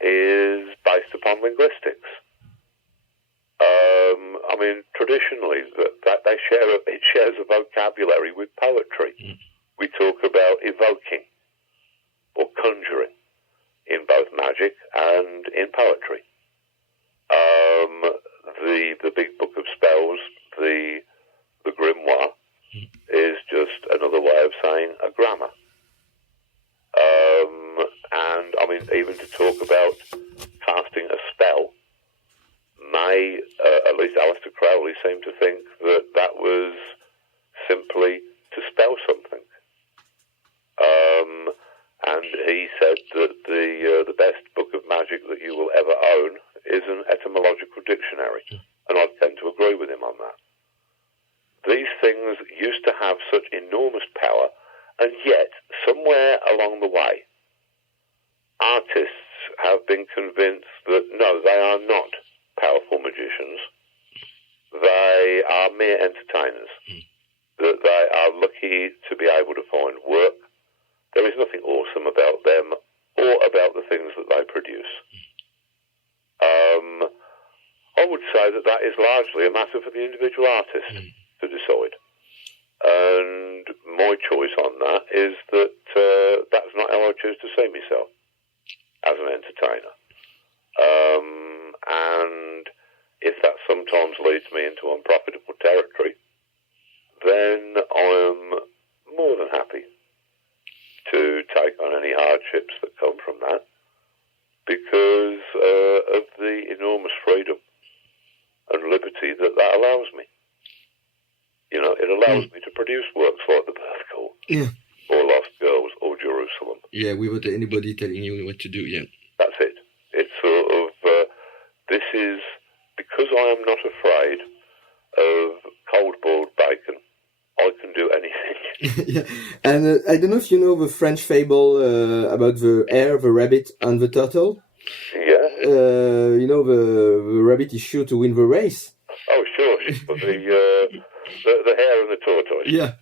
is based upon linguistics. Traditionally, it shares a vocabulary with poetry. We talk about evoking or conjuring in both magic and in poetry. The big book of spells, the grimoire, is just another way of saying a grammar. Even to talk about casting a spell may, at least Aleister Crowley seemed to think that was simply to spell something. And he said that the best book of magic that you will ever own is an etymological dictionary. And I tend to agree with him on that. These things used to have such enormous power, and yet, somewhere along the way, artists have been convinced that no, they are not powerful magicians. They are mere entertainers. That they are lucky to be able to find work. There is nothing awesome about them or about the things that they produce. I would say that is largely a matter for the individual artist to decide. And my choice on that is that that's not how I choose to see myself as an entertainer. And if that sometimes leads me into unprofitable territory, then I'm more than happy to take on any hardships that come from that, because of the enormous freedom and liberty that allows me. It allows me to produce works like The Birth Caul, or Lost Girls, or Jerusalem. Yeah, without anybody telling you what to do, That's it. It's sort of, this is, because I am not afraid of cold-boiled bacon, I can do anything. And I don't know if you know the French fable about the hare, the rabbit, and the turtle. Yeah. The rabbit is sure to win the race. Oh, sure. She's got the hare and the tortoise. Yeah.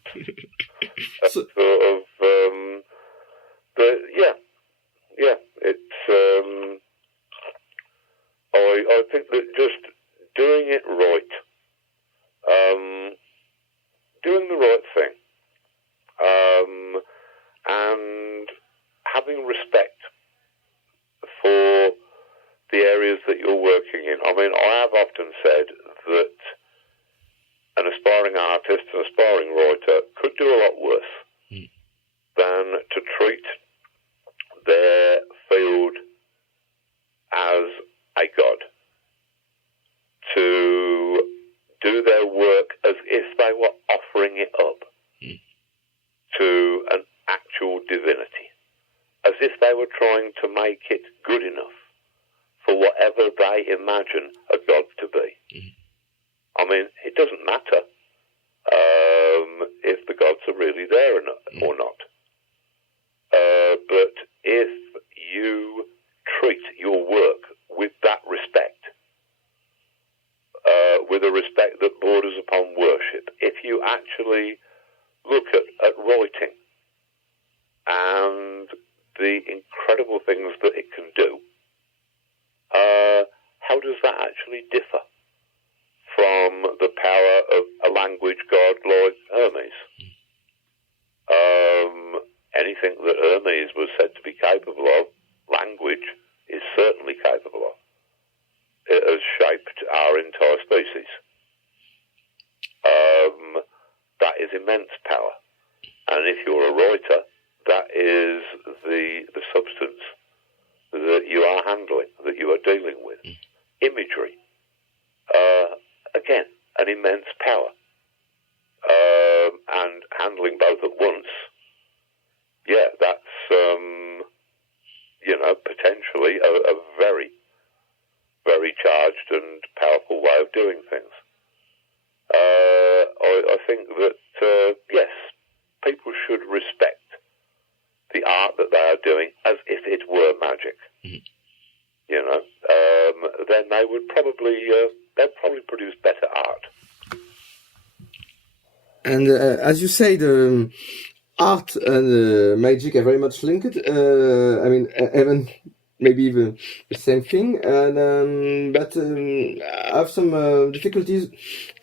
Sort of, but it's, I think that just doing it right, often said that an aspiring artist, an aspiring writer, could do a lot worse than to treat their field as a god, to do their work as if they were offering it up to an actual divinity, as if they were trying to make it good enough for whatever they imagine a god to be. I mean, it doesn't matter if the gods are really there or not. But if you treat your work with that respect, with a respect that borders upon worship, if you actually look at writing and the incredible things that it can do, how does that actually differ from the power of a language god like Hermes? Anything that Hermes was said to be capable of, language is certainly capable of. It has shaped our entire species. That is immense power. And if you're a writer, that is the substance that you are handling, that you are dealing with. Imagery, again, an immense power. And handling both at once, yeah, that's, potentially a very, very charged and powerful way of doing things. I think that, yes, people should respect the art that they are doing as if it were magic. Then they would they'd probably produce better art. And as you say, the art and magic are very much linked. I mean, even maybe even the same thing. And but I have some difficulties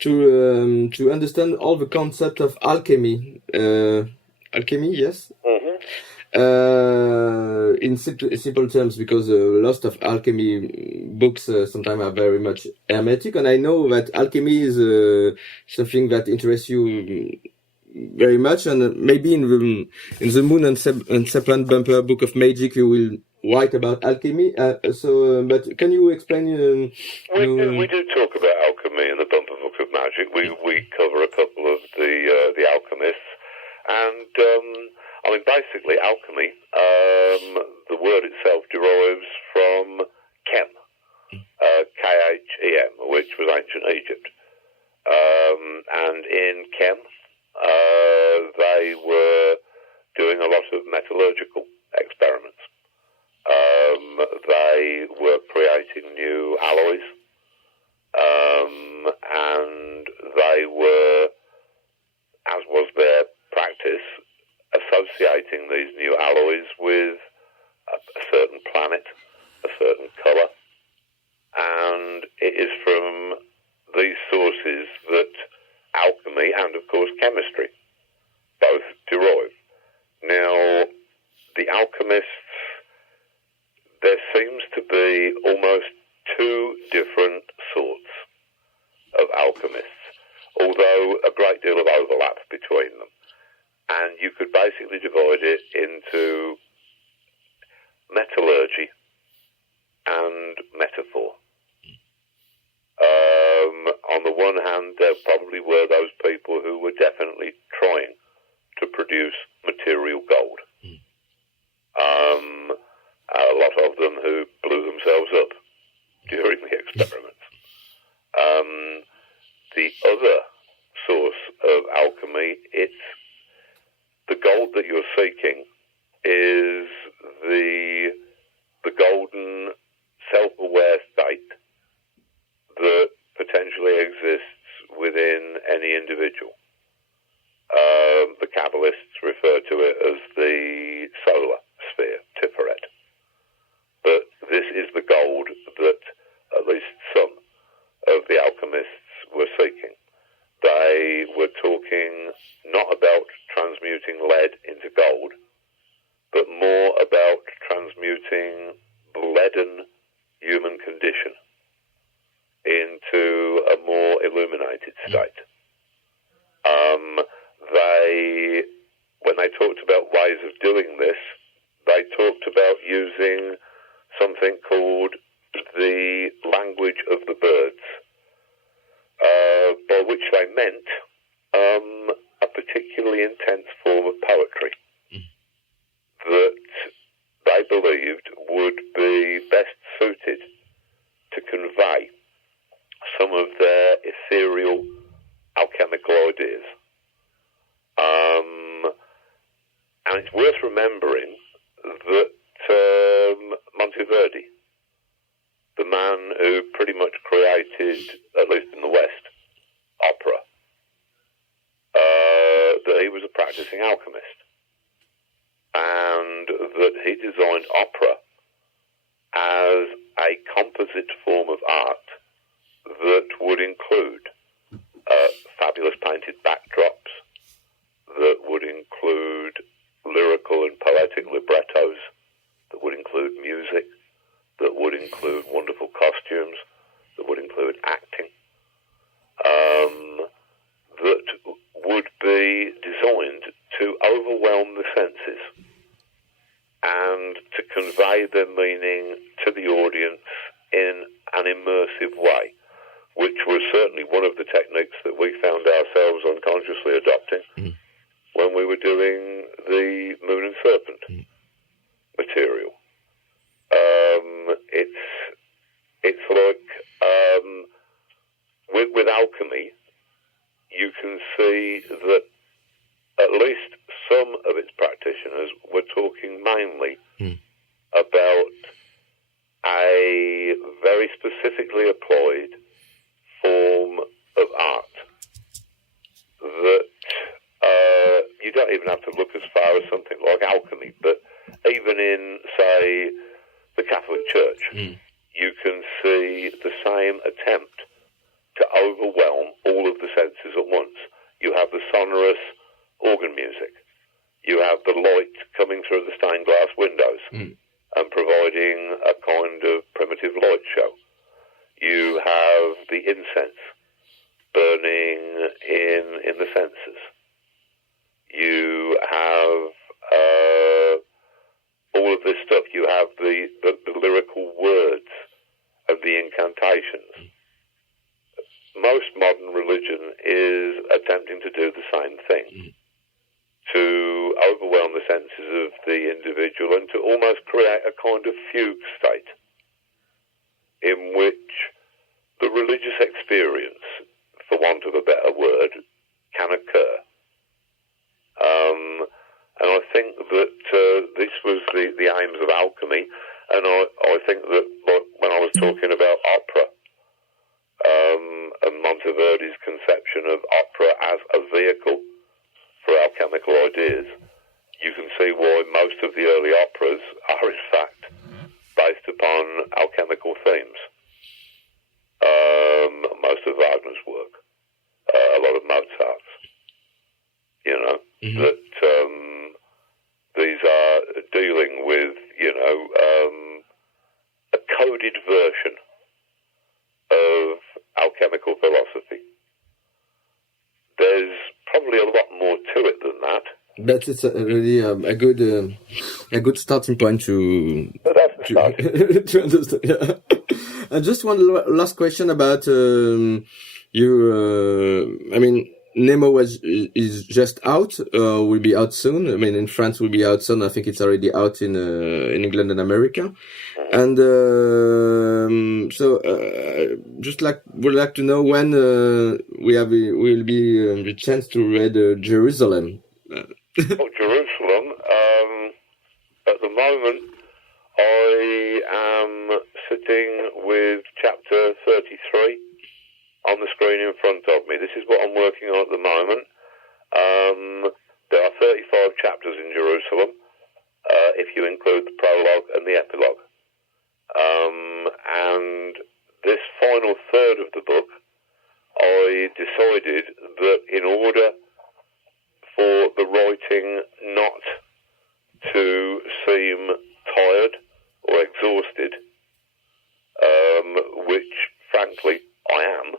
to understand all the concept of alchemy. Alchemy, yes. In simple terms, because lots of alchemy books sometimes are very much hermetic, and I know that alchemy is something that interests you very much, and maybe in the Moon and Serpent bumper book of magic you will write about alchemy. But can you explain? We do talk about alchemy in the bumper book of magic. We cover a couple of the alchemists, and I mean, basically, alchemy, the word itself derives from chem, K-H-E-M, which was ancient Egypt. And in chem, they were doing a lot of metallurgical experiments. They were creating new alloys, and they were, as was their practice, associating these new alloys with a certain planet, a certain colour, and it is from these sources that alchemy and, of course, chemistry both derive. Now, the alchemists, there seems to be almost two different sorts of alchemists, although a great deal of overlap between them. And you could basically divide it into metallurgy and metaphor. On the one hand, there probably were those people who were definitely trying to produce material gold. A lot of them who blew themselves up during the experiments. The other source of alchemy, it's the gold that you're seeking is the golden self-aware state that potentially exists within any individual. The Kabbalists refer to it as the solar sphere, Tiferet. But this is the gold that at least some of the alchemists were seeking. They were talking not about transmuting lead into gold, but more about transmuting the leaden human condition into more illuminated state. When they talked about ways of doing this, they talked about using something called the language of the birds, by which they meant a particularly intense form of poetry that they believed would be best suited to convey some of their ethereal alchemical ideas. And it's worth remembering that Monteverdi, the man who pretty much created, at least in the West, opera, that he was a practicing alchemist, and that he designed opera as a composite form of art that would include fabulous painted backdrops, that would include lyrical and poetic librettos, that would include music, that would include wonderful costumes, that would include acting, that would be designed to overwhelm the senses and to convey their meaning to the audience in an immersive way, which was certainly one of the techniques that we found ourselves unconsciously adopting when we were doing the Moon and Serpent material. It's like with alchemy, you can see that at least some of its practitioners were talking mainly about a very specifically applied form of art that you don't even have to look as far as something like alchemy, but even in, say, the Catholic Church, you can see the same attempt to overwhelm all of the senses at once. You have the sonorous organ music. You have the light coming through the stained glass windows and providing a kind of primitive light show. You have the incense burning in the senses. You have all of this stuff. You have the lyrical words and the incantations. Most modern religion is attempting to do the same thing, to overwhelm the senses of the individual and to almost create a kind of fugue state in which the religious experience, for want of a better word, can occur. And I think that this was the aims of alchemy, and I think that when I was talking about opera, and Monteverdi's conception of opera as a vehicle for alchemical ideas, you can see why most of the early operas are in fact based upon alchemical themes. Most of Wagner's work, a lot of Mozart's, that these are dealing with, a coded version of alchemical philosophy. There's probably a lot more to it than that. But it's really a good starting point to to understand. Yeah. And just one last question about Nemo is just out, will be out soon. I mean, in France will be out soon. I think it's already out in England and America. And would like to know when will be the chance to read Jerusalem. Jerusalem. At the moment, I am sitting with chapter 33 on the screen in front of me. This is what I'm working on at the moment. There are 35 chapters in Jerusalem, if you include the prologue and the epilogue. And this final third of the book, I decided that in order for the writing not to seem tired or exhausted, which frankly I am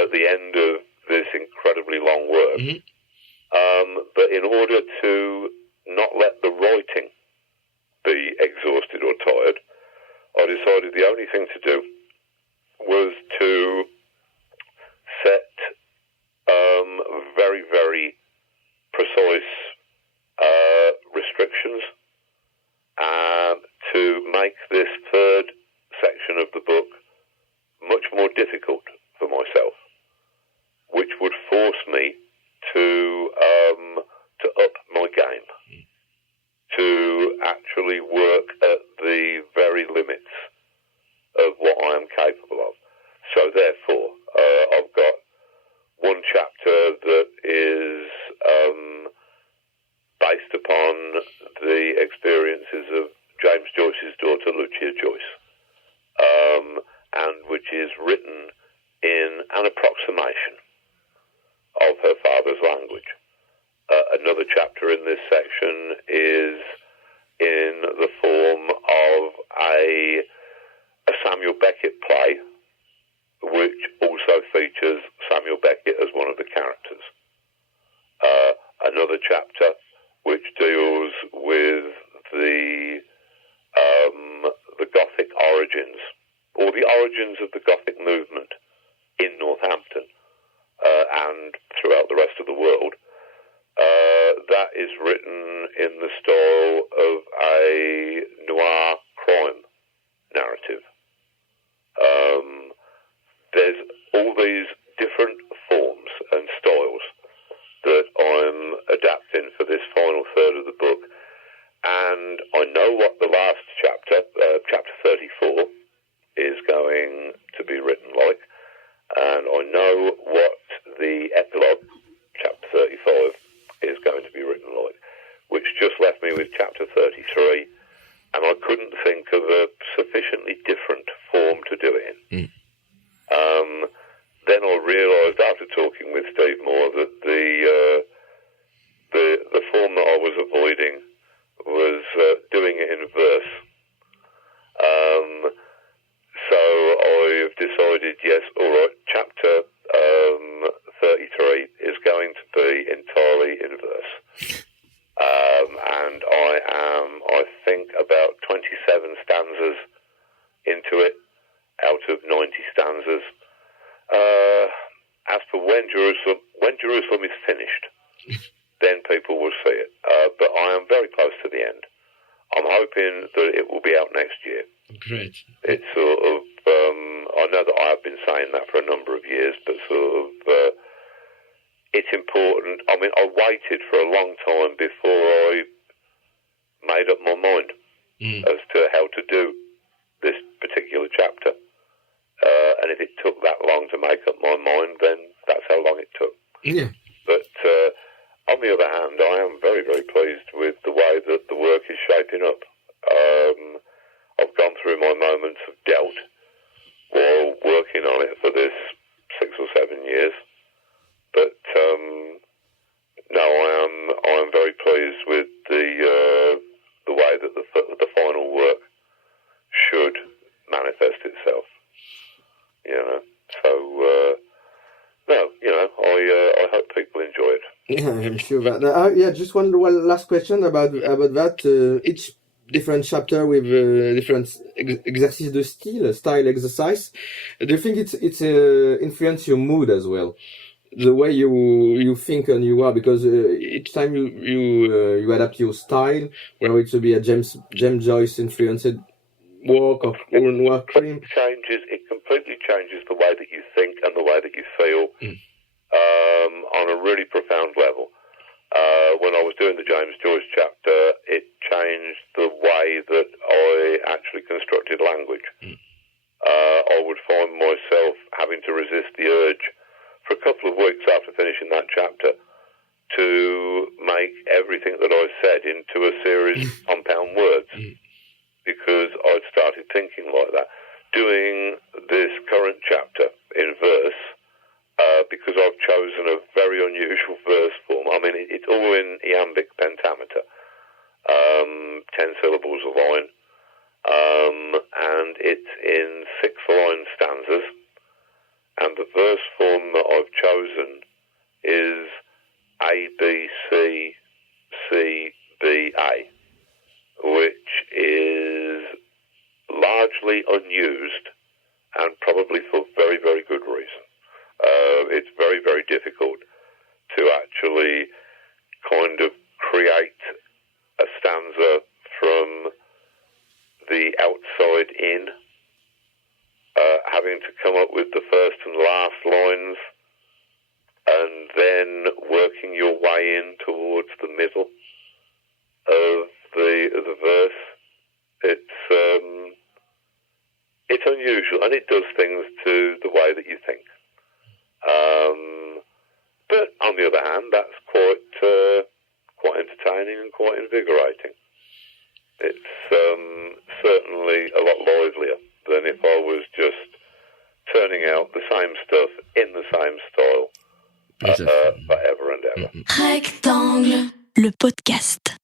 at the end of this incredibly long work. But in order to not let the writing be exhausted or tired, I decided the only thing to do was to set very, very precise restrictions to make this third section of the book much more difficult for myself, which would force me to up my game, to actually work at the very limits of what I am capable of. So therefore, I've got one chapter that is based upon the experiences of James Joyce's daughter, Lucia Joyce, and which is written in an approximation of her father's language. Another chapter in this section is in the form of a Samuel Beckett play, which also features Samuel Beckett as one of the characters. Another chapter which deals with the Gothic origins, or the origins of the Gothic movement in Northampton and throughout the rest of the world. That is written in the style of a noir crime narrative. There's all these different forms and styles that I'm adapting for this final third of the book, and I know what the last chapter, chapter 34, is going to be written like, and I know what the epilogue, chapter 35, is going to be written like, which just left me with chapter 33, and I couldn't think of a sufficiently different form to do it in. Then I realised, after talking with Steve Moore, that the form that I was avoiding was doing it in verse. So I've decided, yes, all right, chapter 33 is going to be entirely in verse. And I am, I think, about 27 stanzas into it, out of 90 stanzas. As for when Jerusalem is finished, then people will see it. But I am very close to the end. I'm hoping that it will be out next year. Great. It's sort of, I know that I have been saying that for a number of years, but sort of, it's important. I mean, I waited for a long time before I made up my mind as to how to do this particular chapter. And if it took that long to make up my mind, then that's how long it took. Yeah. But on the other hand, I am very, very pleased with the way that the work is shaping up. I've gone through my moments of doubt while working on it for this 6 or 7 years. But no, I am very pleased with the way that the final work should manifest itself. You know, so no, you know, I hope people enjoy it. Yeah, I'm sure that. Yeah, just one last question about that. Each different chapter with different exercice de style exercise. Do you think it's influence your mood as well? The way you think and you are, because each time you adapt your style, whether it will be a James Joyce influenced work or noir crime. It completely changes the way that you think and the way that you feel on a really profound level. When I was doing the James Joyce chapter, it changed the way that I actually constructed language. I would find myself having to resist the urge for a couple of weeks after finishing that chapter to make everything that I said into a series of compound words, because I'd started thinking like that. Doing this current chapter in verse, because I've chosen a very unusual verse form. I mean, it's all in iambic pentameter, 10 syllables a line, and it's in 6-line stanzas. And the verse form that chosen is ABCCBA, which is largely unused and probably for very, very good reason. It's very, very difficult to actually kind of create a stanza from the outside in, having to come up with the first and last lines and then working your way in towards the middle of the verse. It's unusual, and it does things to the way that you think. But on the other hand, that's quite entertaining and quite invigorating. It's certainly a lot livelier than if I was just turning out the same stuff in the same style forever and ever. Rectangle, le podcast.